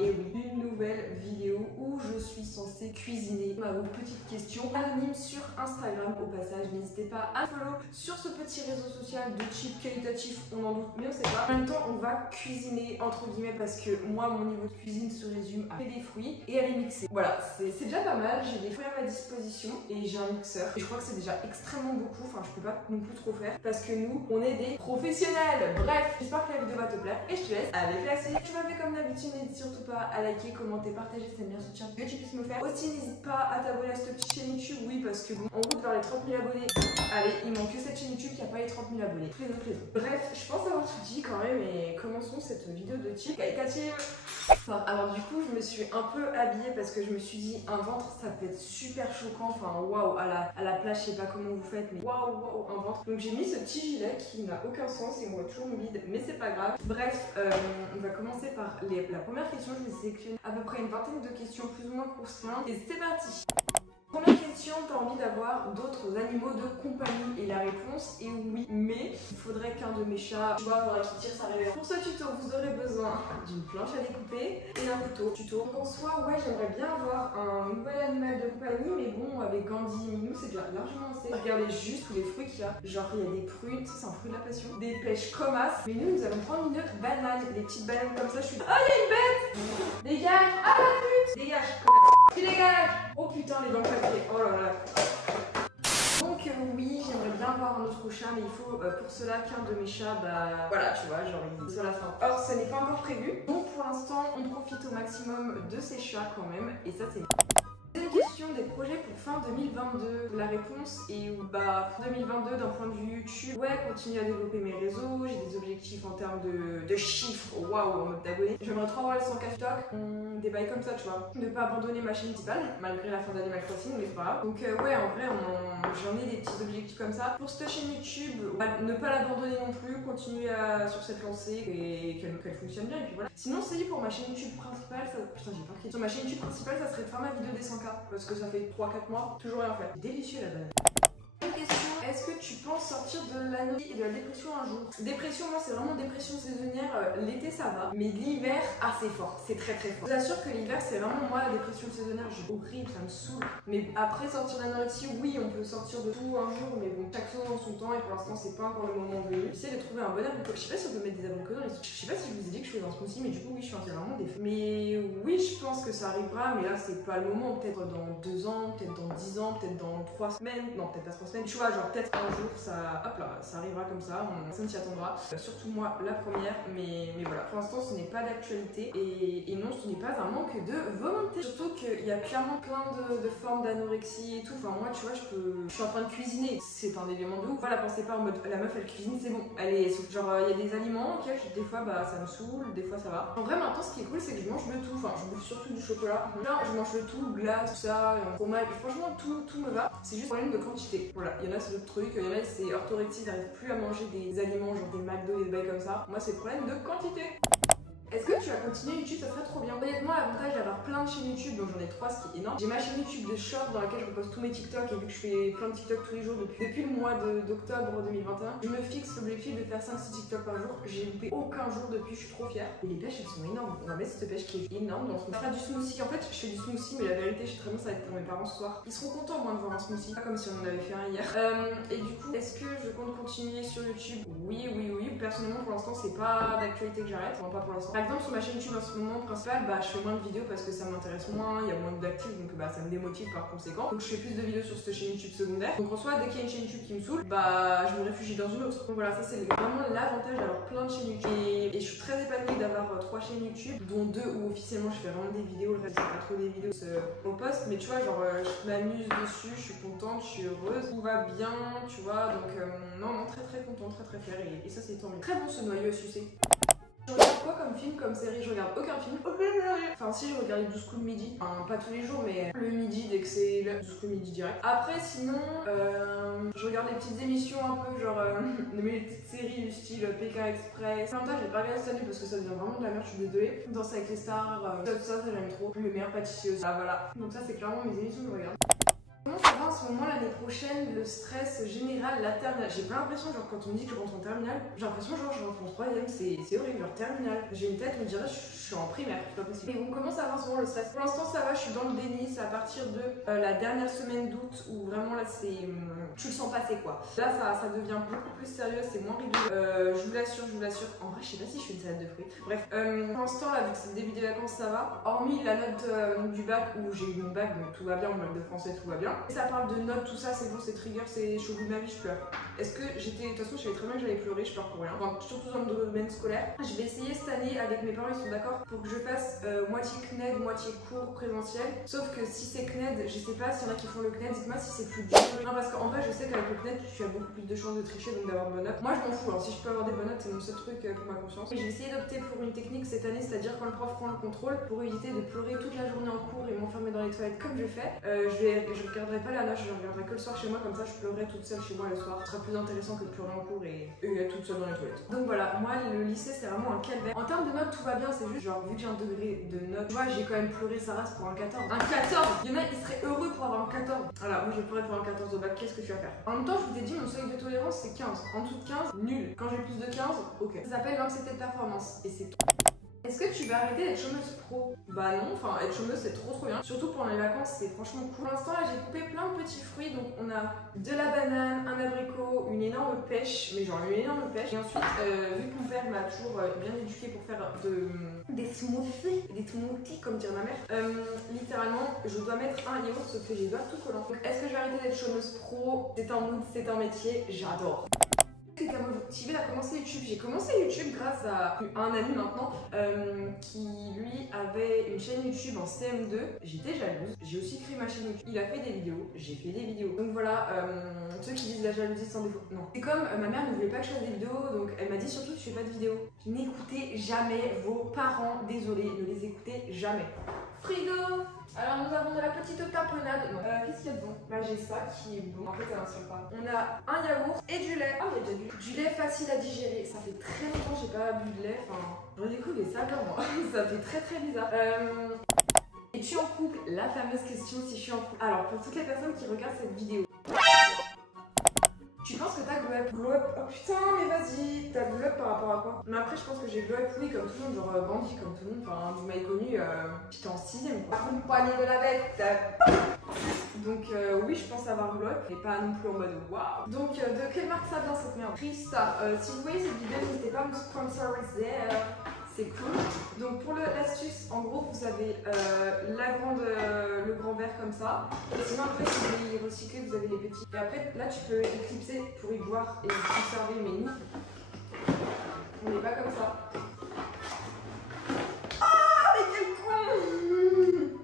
et oui, une nouvelle vidéo où je suis censée cuisiner ma petite question anonyme sur Instagram. Au passage, n'hésitez pas à follow sur ce petit réseau social de cheap qualitatif, on en doute, mais on sait pas. En même temps, on va cuisiner entre guillemets parce que moi, mon niveau de cuisine se résume à faire des fruits et à les mixer. Voilà, c'est déjà pas mal, j'ai des fruits à ma disposition et j'ai un mixeur. Et je crois que c'est déjà extrêmement beaucoup, enfin je peux pas non plus trop faire parce que nous, on est des professionnels. Bref, j'espère que la vidéo va te plaire et je te laisse avec la suite. Tu m'as fait comme d'habitude, n'hésite surtout pas à liker, commenter, partager, c'est le meilleur soutien que tu puisses me faire. Aussi, n'hésite pas à t'abonner à cette petite chaîne YouTube, oui, parce que bon, en route vers les 30 000 abonnés, allez, il manque que cette chaîne YouTube qui a pas les 30 000 abonnés. Tous les autres. Bref, je pense avoir tout dit quand même et commençons cette vidéo de cheap qualitative. Alors du coup, je me suis un peu habillée parce que je me suis dit un ventre ça peut être super choquant, enfin waouh, à la plage, je sais pas comment vous faites, mais waouh, un ventre. Donc j'ai mis ce petit gilet qui n'a aucun sens et on voit toujours mon bide, mais c'est pas grave. Bref, on va commencer par la première question. Je vais sélectionner à peu près une vingtaine de questions plus ou moins croustillantes et c'est parti. Première question, t'as envie d'avoir d'autres animaux de compagnie? Et la réponse est oui, mais il faudrait qu'un de mes chats, tu vois, faudrait qu'il tire sa révérence. Pour ce tuto, vous aurez besoin d'une planche à découper et un couteau. Donc en soi, ouais, j'aimerais bien avoir un nouvel animal de compagnie, mais bon, avec Gandhi et Minou, c'est déjà largement assez. Regardez juste tous les fruits qu'il y a. Genre, il y a des prunes, ça c'est un fruit de la passion, des pêches comme as. Mais nous allons prendre une autre banane, des petites bananes comme ça. Je suis. Ah, il y a une bête! Dégage! Ah la pute! Dégage, connasse! Tu dégages! Oh putain, les dents claquées. Oh là là. Donc oui, j'aimerais bien avoir un autre chat, mais il faut pour cela qu'un de mes chats, bah voilà, tu vois, genre il est sur la fin. Or, ce n'est pas encore prévu. Donc pour l'instant, on profite au maximum de ces chats quand même, et ça c'est. Deuxième question, des projets pour fin 2022. La réponse est bah pour 2022 d'un point de vue YouTube, ouais, continuer à développer mes réseaux, j'ai des objectifs en termes de chiffres, waouh, en mode d'abonnés. J'aimerais trop avoir les 100 TikTok, des bails comme ça, tu vois. Ne pas abandonner ma chaîne principale, malgré la fin d'Animal Crossing, mais c'est pas grave. Donc ouais, en vrai, j'en ai des petits objectifs comme ça. Pour cette chaîne YouTube, ne pas l'abandonner non plus, continuer sur cette lancée et qu'elle fonctionne bien, et puis voilà. Sinon, c'est dit pour ma chaîne YouTube principale, ça... Putain, j'ai pas crié. Sur ma chaîne YouTube principale, ça serait de faire ma vidéo des 100K. Parce que ça fait 3-4 mois, toujours rien fait. Délicieux la banane. Est-ce que tu penses sortir de l'anorexie et de la dépression un jour? Dépression, moi c'est vraiment dépression saisonnière. L'été ça va, mais l'hiver assez fort, c'est très très fort. Je vous assure que l'hiver c'est vraiment moi la dépression saisonnière, j'ai horrible, ça me saoule. Mais après sortir de l'anorexie, oui on peut sortir de tout un jour, mais bon chaque chose en son temps et pour l'instant c'est pas encore le moment venu. J'essaie de trouver un bon abricot. Je sais pas si on peut mettre des abricots dans les... Je sais pas si je vous ai dit que je fais un smoothie, mais du coup oui je suis entièrement des faits. Mais oui je pense que ça arrivera, mais là c'est pas le moment, peut-être dans 2 ans, peut-être dans 10 ans, peut-être dans 3 semaines, non peut-être pas 3 semaines, tu vois genre peut-être un jour ça, hop là, ça arrivera comme ça, personne s'y attendra, surtout moi la première, mais voilà, pour l'instant ce n'est pas d'actualité et non ce n'est pas un manque de volonté, surtout qu'il y a clairement plein de formes d'anorexie et tout, enfin moi tu vois je suis en train de cuisiner, c'est un élément de ouf, voilà pensez pas en mode la meuf elle cuisine c'est bon, elle est genre il y a des aliments, ok des fois bah ça me saoule, des fois ça va, en vrai maintenant ce qui est cool c'est que je mange de tout, enfin je bouffe surtout du chocolat, là je mange de tout, glace, tout ça, fromage, franchement tout me va, c'est juste un problème de quantité, voilà, il y en a c'est d'autres trucs, il y en a c'est orthorexie, j'arrive plus à manger des aliments genre des McDo et des bails comme ça. Moi c'est le problème de quantité. Est-ce que tu vas continuer YouTube? Ça serait trop bien. Honnêtement, l'avantage d'avoir plein de chaînes YouTube, donc j'en ai 3, ce qui est énorme. J'ai ma chaîne YouTube de short dans laquelle je poste tous mes TikTok et vu que je fais plein de TikTok tous les jours depuis le mois d'octobre 2021, je me fixe l'objectif de faire 5-6 TikTok par jour. J'ai loupé aucun jour depuis, je suis trop fière. Et les pêches elles sont énormes. On va mettre cette pêche qui est énorme dans ce. On va faire du smoothie. En fait, je fais du smoothie, mais la vérité, je sais très bien ça va être pour mes parents ce soir. Ils seront contents moi de voir un smoothie, pas comme si on en avait fait un hier. Et du coup, est-ce que je compte continuer sur YouTube? Oui. Personnellement, pour l'instant, c'est pas d'actualité que j'arrête. Enfin, pas pour l'instant. Par exemple, sur ma chaîne YouTube en ce moment principal, bah je fais moins de vidéos parce que ça m'intéresse moins, il y a moins d'actifs donc bah ça me démotive par conséquent. Donc je fais plus de vidéos sur cette chaîne YouTube secondaire. Donc en soi dès qu'il y a une chaîne YouTube qui me saoule, bah je me réfugie dans une autre. Donc voilà, ça c'est vraiment l'avantage d'avoir plein de chaînes YouTube. Et je suis très épanouie d'avoir 3 chaînes YouTube, dont 2 où officiellement je fais vraiment des vidéos, le reste c'est pas trop des vidéos au poste, mais tu vois genre je m'amuse dessus, je suis contente, je suis heureuse, tout va bien, tu vois, donc non très contente, très fière et ça c'est tant mieux. Très bon ce noyau à sucer. Je regarde quoi comme film, comme série? Je regarde aucun film. Enfin si, je regarde les 12 coups de midi. Enfin pas tous les jours mais le midi dès que c'est le 12 coups de midi direct. Après sinon, je regarde les petites émissions un peu genre les petites séries du style PK Express. En même temps j'ai pas regardé cette année parce que ça devient vraiment de la merde, je suis désolée. Danse avec les stars, ça j'aime trop. Le meilleur pâtissier aussi. Ah voilà. Donc ça c'est clairement mes émissions que je regarde. Comment ça va en ce moment l'année prochaine, le stress général, la terminale? J'ai pas l'impression, genre quand on me dit que je rentre en terminale, j'ai l'impression genre je rentre en troisième, c'est horrible, genre terminale. J'ai une tête, on me dirait je suis en primaire, c'est pas possible. Mais bon, comment ça va en ce moment le stress? Pour l'instant ça va, je suis dans le déni, c'est à partir de la dernière semaine d'août où vraiment là c'est... tu le sens passer quoi. Là ça devient beaucoup plus sérieux, c'est moins rigolo. Je vous l'assure, En vrai je sais pas si je fais une salade de fruits. Bref, pour l'instant là vu que c'est le début des vacances ça va. Hormis la note du bac où j'ai eu mon bac donc tout va bien, mon bac de français tout va bien. Et ça parle de notes, tout ça, c'est bon, c'est trigger, c'est je suis au bout de ma vie, je pleure. Est-ce que j'étais. De toute façon, je savais très bien que j'allais pleurer, je pleure pour rien. Enfin, surtout dans le domaine scolaire. Je vais essayer cette année avec mes parents, ils sont d'accord pour que je fasse moitié CNED, moitié cours présentiel. Sauf que si c'est CNED, je sais pas s'il y en a qui font le CNED, dites-moi si c'est plus dur. Non, parce qu'en vrai, je sais qu'avec le CNED, tu as beaucoup plus de chances de tricher donc d'avoir de bonnes notes. Moi, je m'en fous, alors si je peux avoir des bonnes notes, c'est mon seul truc pour ma conscience. Et j'ai essayé d'opter pour une technique cette année, c'est-à-dire quand le prof prend le contrôle, pour éviter de pleurer toute la journée en cours et m'enfermer dans les toilettes comme je fais. Je regarderai pas la note, je regarderai que le soir chez moi, comme ça je pleurerai toute seule chez moi le soir. Ce sera plus intéressant que de pleurer en cours et être toute seule dans les toilettes. Donc voilà, moi le lycée c'est vraiment un calvaire. En termes de notes tout va bien, c'est juste genre vu que j'ai un degré de notes, tu vois j'ai quand même pleuré sa race pour un 14. Un 14! Il y en a qui seraient heureux pour avoir un 14. Voilà, moi j'ai pleuré pour un 14 au bac, qu'est-ce que tu vas faire? En même temps je vous ai dit mon seuil de tolérance c'est 15. En dessous de 15, nul. Quand j'ai plus de 15, ok. Ça s'appelle l'anxiété de performance et c'est tout. Est-ce que tu vas arrêter d'être chômeuse pro? Bah non, enfin être chômeuse c'est trop bien. Surtout pendant les vacances c'est franchement cool. Pour l'instant là j'ai coupé plein de petits fruits. Donc on a de la banane, un abricot, une énorme pêche. Mais genre une énorme pêche. Et ensuite vu que mon père m'a toujours bien éduqué pour faire des smoothies comme dire ma mère. Littéralement je dois mettre un yaourt sauf que j'ai les doigts tout collants. Donc est-ce que je vais arrêter d'être chômeuse pro? C'est un mood, c'est un métier, j'adore. Qui t'a motivé à commencer YouTube? J'ai commencé YouTube grâce à un ami maintenant qui lui avait une chaîne YouTube en CM2. J'étais jalouse, j'ai aussi créé ma chaîne YouTube. Il a fait des vidéos, j'ai fait des vidéos. Donc voilà, ceux qui disent la jalousie sans défaut, non. C'est comme ma mère ne voulait pas que je fasse des vidéos, donc elle m'a dit surtout tu fais pas de vidéos. N'écoutez jamais vos parents, désolé, ne les écoutez jamais. Frigo! Alors nous avons de la petite tapenade. Non. Qu'est-ce qu'il y a dedans? Là j'ai ça qui est bon. En fait ça n'inspire pas. On a un yaourt et du lait. Ah il y a déjà du lait facile à digérer. Ça fait très longtemps que j'ai pas bu de lait. Enfin, j'en découvre des saveurs moi. Ça fait très bizarre. Es-tu en couple? La fameuse question si je suis en couple. Alors pour toutes les personnes qui regardent cette vidéo. Tu penses que t'as glow up? Glow up? Oh putain, mais vas-y, t'as glow up par rapport à quoi? Mais après, je pense que j'ai glow up, oui, comme tout le monde, genre bandit, comme tout le monde. Enfin, vous m'avez connu, j'étais en 6ème. Par contre, poignée de la bête. Donc, oui, je pense avoir glow up, mais pas non plus en mode waouh. Donc, de quelle marque ça vient cette merde? Krista. Si vous voyez cette vidéo, n'hésitez pas à me sponsoriser. C'est cool. Donc pour l'astuce, en gros, vous avez le grand verre comme ça. Et sinon après, si vous voulez y recycler, vous avez les petits. Et après, là, tu peux éclipser pour y boire et conserver, mais nous, on n'est pas comme ça. Ah, mais quel con!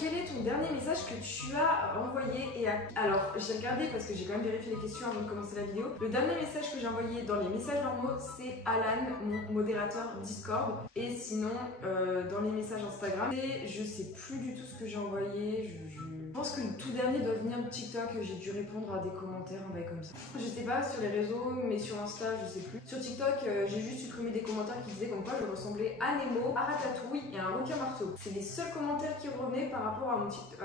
Quel est ton dernier message que tu as envoyé et à... Alors, j'ai regardé parce que j'ai quand même vérifié les questions avant de commencer la vidéo. Le dernier message que j'ai envoyé dans les messages normaux, c'est Alan, mon modérateur Discord. Et sinon, dans les messages Instagram, et je sais plus du tout ce que j'ai envoyé. Je pense que le tout dernier doit venir de TikTok. J'ai dû répondre à des commentaires, un bail comme ça. Je sais pas sur les réseaux, mais sur Insta, je sais plus. Sur TikTok, j'ai juste supprimé des commentaires qui disaient comme quoi je ressemblais à Nemo, à Ratatouille et à un requin marteau. C'est les seuls commentaires qui revenaient par rapport à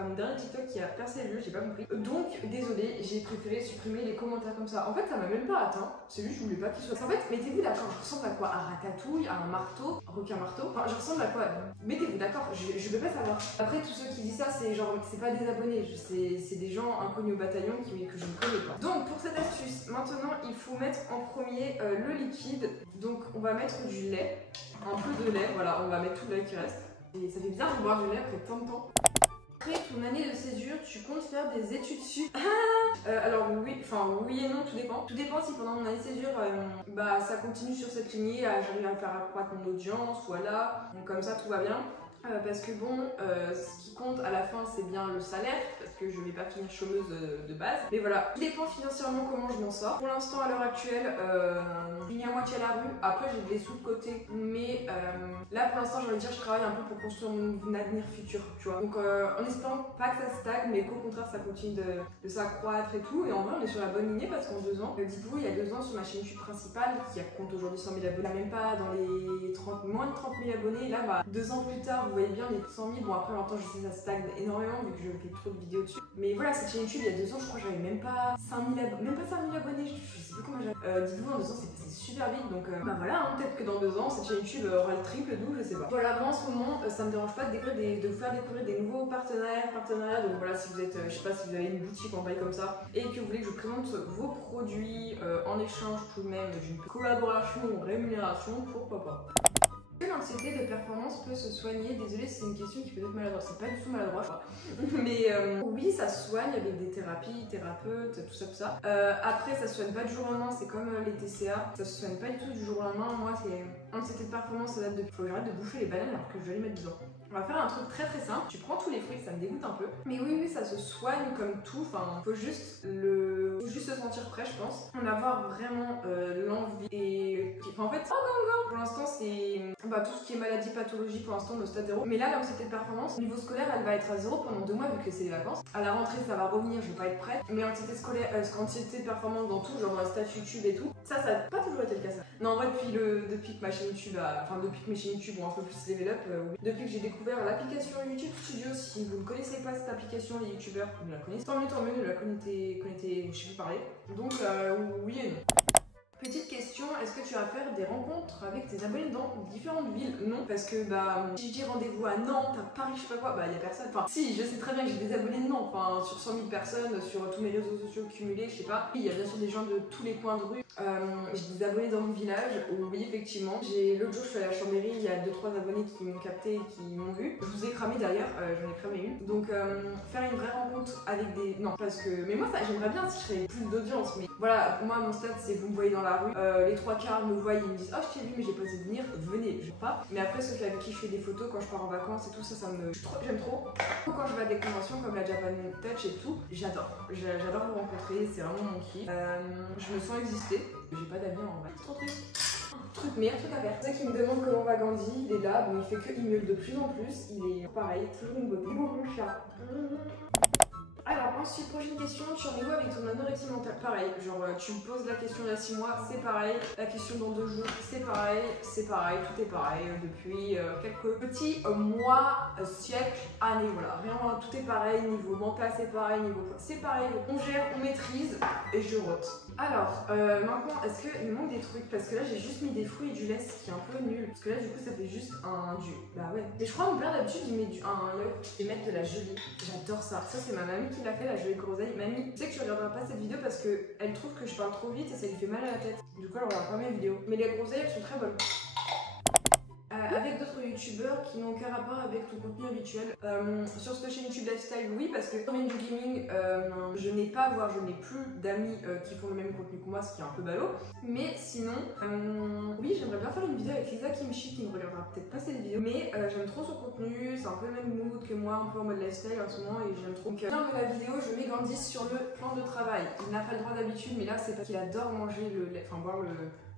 mon dernier TikTok qui a percé le jeu, j'ai pas compris. Donc, désolé, j'ai préféré supprimer les commentaires comme ça. En fait, ça m'a même pas atteint. C'est juste, je voulais pas qu'il soit. En fait, mettez-vous d'accord, je ressemble à quoi? À Ratatouille, à un marteau, un requin marteau. Enfin, je ressemble à quoi? Mettez-vous d'accord, je peux pas savoir. Après, tous ceux qui disent ça, c'est genre, c'est pas des abonnés, c'est des gens inconnus au bataillon que je ne connais pas. Donc, pour cette astuce, maintenant, il faut mettre en premier le liquide. Donc, on va mettre du lait, un peu de lait, voilà, on va mettre tout le lait qui reste. Et ça fait bizarre de boire du lait après tant de temps. Après ton année de césure, tu comptes faire des études sup? Alors oui, enfin oui et non, tout dépend. Tout dépend si pendant mon année de césure, ça continue sur cette lignée, j'arrive à faire accroître mon audience, voilà. Donc comme ça, tout va bien. Parce que bon, ce qui compte à la fin, c'est bien le salaire, parce que je vais pas finir chômeuse de base. Mais voilà, tout dépend financièrement comment je m'en sors. Pour l'instant, à l'heure actuelle, je suis à moitié à la rue. Après, j'ai des sous de côté. Mais là, pour l'instant, j'ai envie de dire, je travaille un peu pour construire mon avenir futur, tu vois. Donc, en espérant pas que ça stagne, mais qu'au contraire, ça continue de s'accroître et tout. Et en vrai, on est sur la bonne lignée parce qu'en 2 ans, dites-vous, il y a 2 ans, sur ma chaîne YouTube principale, qui compte aujourd'hui 100 000 abonnés, même pas dans les moins de 30 000 abonnés. Et là, 2 ans plus tard, vous voyez bien les 100 000. Bon, après, en même temps, je sais, ça stagne énormément vu que je fais trop de vidéos dessus. Mais voilà, cette chaîne YouTube, il y a 2 ans, je crois que j'avais même pas 5000 abonnés. Même pas 5000 abonnés, je sais plus comment j'avais. Dites-vous, en 2 ans, c'est passé super vite. Donc, bah voilà, hein, peut-être que dans 2 ans, cette chaîne YouTube aura le triple, double, je sais pas. Voilà, moi en ce moment, ça me dérange pas de vous faire découvrir des nouveaux partenariats. Donc voilà, si vous êtes, je sais pas, si vous avez une boutique en bail comme ça et que vous voulez que je présente vos produits en échange tout de même d'une collaboration ou rémunération, pourquoi pas. L'anxiété de performance peut se soigner? Désolée, c'est une question qui peut être maladroite, c'est pas du tout maladroit je crois. Mais oui, ça se soigne avec des thérapies, thérapeutes, tout ça. Après, ça se soigne pas du jour au lendemain, c'est comme les TCA, ça se soigne pas du tout du jour au lendemain. Moi, c'est anxiété de performance, ça date depuis. Faut que j'arrête de bouffer les bananes alors que je vais les mettre dedans. On va faire un truc très simple, tu prends tous les fruits, ça me dégoûte un peu. Mais oui, ça se soigne comme tout, enfin, faut juste se sentir prêt, je pense. En avoir vraiment l'envie et... Enfin, en fait, pour l'instant, c'est tout ce qui est maladie, pathologie, pour l'instant, au stade 0. Mais là, l'anxiété de performance, au niveau scolaire, elle va être à 0 pendant 2 mois vu que c'est les vacances. À la rentrée, ça va revenir, je vais pas être prête. Mais anxiété scolaire, anxiété de performance dans tout, genre statut YouTube et tout, ça n'a pas toujours été le cas ça. Non, en vrai, depuis que ma chaîne YouTube depuis que mes chaînes YouTube ont un peu plus level up, oui. Depuis que j'ai découvert l'application YouTube Studio, si vous ne connaissez pas cette application, les youtubeurs, vous la connaissez. Tant mieux, vous la connaissez, je sais plus parler. Donc, oui et non. Petite question, est-ce que tu vas faire des rencontres avec tes abonnés dans différentes villes? Non, parce que si je dis rendez-vous à Nantes, à Paris, je sais pas quoi, y a personne. Enfin, si, je sais très bien que j'ai des abonnés de Nantes, sur 100 000 personnes, sur tous mes réseaux sociaux cumulés, je sais pas. Il y a bien sûr des gens de tous les coins de rue. J'ai des abonnés dans mon village, où oui, effectivement. L'autre jour, je suis allée à Chambéry, il y a 2-3 abonnés qui m'ont capté et qui m'ont vu. Je vous ai cramé d'ailleurs, j'en ai cramé une. Donc, faire une vraie rencontre avec des. Non, parce que. Mais moi, j'aimerais bien si je serais plus d'audience. Mais voilà, pour moi, mon stade, c'est vous me voyez dans la rue. Les 3/4 me voient, ils me disent oh je t'ai vu mais j'ai pas osé venir, venez, je pas. Mais après ceux avec qui je fais des photos quand je pars en vacances et tout ça, j'aime trop. Quand je vais à des conventions comme la Japan Touch et tout, j'adore vous rencontrer, c'est vraiment mon kiff. Je me sens exister, j'ai pas d'amis en vrai, c'est trop triste. Meilleur truc à faire. C'est ça qui me demande comment va Gandhi, il est là, bon il fait que il miaule de plus en plus, il est pareil, toujours une beauté. Beaucoup le chat. Alors ensuite, prochaine question, tu en es où avec ton anorexie mentale? Pareil, genre tu me poses la question il y a 6 mois, c'est pareil. La question dans 2 jours, c'est pareil, tout est pareil depuis quelques petits mois, siècles, années, voilà. Rien, tout est pareil, niveau mental c'est pareil, niveau c'est pareil, on gère, on maîtrise et je rote. Alors, maintenant, est-ce qu'il me manque des trucs? Parce que là j'ai juste mis des fruits et du lait, ce qui est un peu nul. Parce que là du coup ça fait juste bah ouais. Mais je crois que mon père d'habitude il met un yaourt et mettre de la gelée. J'adore ça. Ça c'est ma mamie qui l'a fait, la gelée de groseille. Mamie, tu sais que tu regarderas pas cette vidéo parce qu'elle trouve que je parle trop vite et ça lui fait mal à la tête. Du coup elle regarde pas mes vidéos. Mais les groseilles elles sont très bonnes. Avec d'autres youtubeurs qui n'ont aucun rapport avec ton contenu habituel. Sur cette chaîne YouTube Lifestyle, oui, parce que dans le domaine du gaming, je n'ai plus d'amis qui font le même contenu que moi, ce qui est un peu ballot. Mais sinon, oui, j'aimerais bien faire une vidéo avec Lisa Kimchi qui ne regardera peut-être pas cette vidéo. Mais j'aime trop son contenu, c'est un peu le même mood que moi, un peu en mode lifestyle en ce moment et j'aime trop. Donc, dans la vidéo, je mets Gandhi sur le plan de travail. Il n'a pas le droit d'habitude, mais là, c'est parce qu'il adore manger le lait, boire le.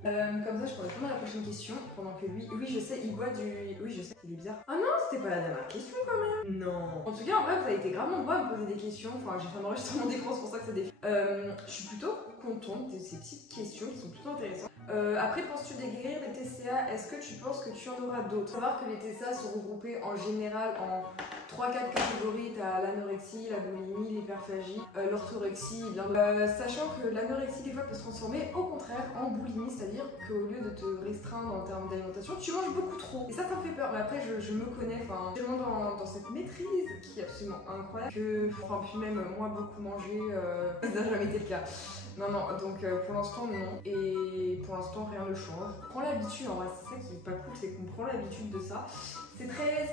Comme ça, je pourrais répondre à la prochaine question pendant que lui. Oui, je sais, il boit du. Oui, je sais, il est bizarre. Ah non, c'était pas la dernière question quand même. Non. En tout cas, en vrai, vous avez été vraiment nombreux à me poser des questions. Enfin, j'ai fait un enregistrement d'écran, c'est pour ça que ça défile. Je suis plutôt contente de ces petites questions qui sont plutôt intéressantes. Après, penses-tu guérir des TCA? Est-ce que tu penses que tu en auras d'autres? Faut savoir que les TCA sont regroupés en général en 3-4 catégories. T'as l'anorexie, la boulimie, l'hyperphagie, l'orthorexie, sachant que l'anorexie des fois peut se transformer au contraire en boulimie, c'est-à-dire qu'au lieu de te restreindre en termes d'alimentation, tu manges beaucoup trop. Et ça me fait peur. Mais après, je me connais, tellement dans cette maîtrise qui est absolument incroyable que, puis même moi beaucoup manger, ça n'a jamais été le cas. Non, donc pour l'instant non, et pour l'instant rien ne change. On prend l'habitude, en vrai c'est ça qui est pas cool, c'est qu'on prend l'habitude de ça. C'est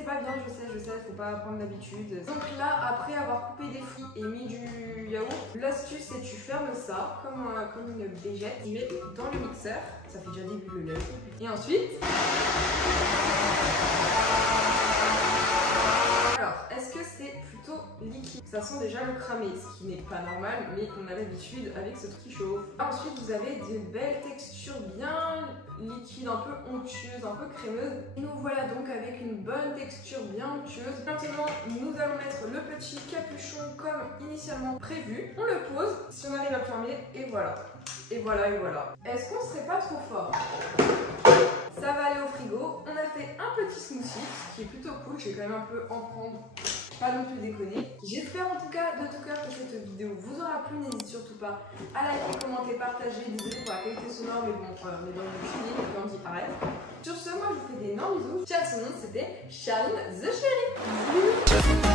pas bien, je sais, faut pas prendre l'habitude. Donc là, après avoir coupé des fruits et mis du yaourt, l'astuce c'est tu fermes ça comme une végette, tu mets dans le mixeur, ça fait déjà début le lait. Et ensuite... Alors, est-ce que c'est plutôt liquide? ça sent déjà le cramé, ce qui n'est pas normal, mais on a l'habitude avec ce truc qui chauffe. Ensuite, vous avez des belles textures bien liquides, un peu onctueuses, un peu crémeuses. Et nous voilà donc avec une bonne texture bien onctueuse. Maintenant, nous allons mettre le petit capuchon comme initialement prévu. On le pose, si on arrive à le fermer, et voilà. Et voilà, et voilà. Est-ce qu'on serait pas trop fort? Ça va aller au frigo. On a fait un petit smoothie, ce qui est plutôt cool. Je vais quand même un peu en prendre, pas non plus déconner. J'espère en tout cas de tout cœur que cette vidéo vous aura plu. N'hésitez surtout pas à liker, commenter, partager. Désolé pour la qualité sonore, mais bon, on est dans le film et on dit arrête. Sur ce, moi je vous fais d'énormes bisous. Ciao tout le monde, c'était Charline the Chérie. Bisous.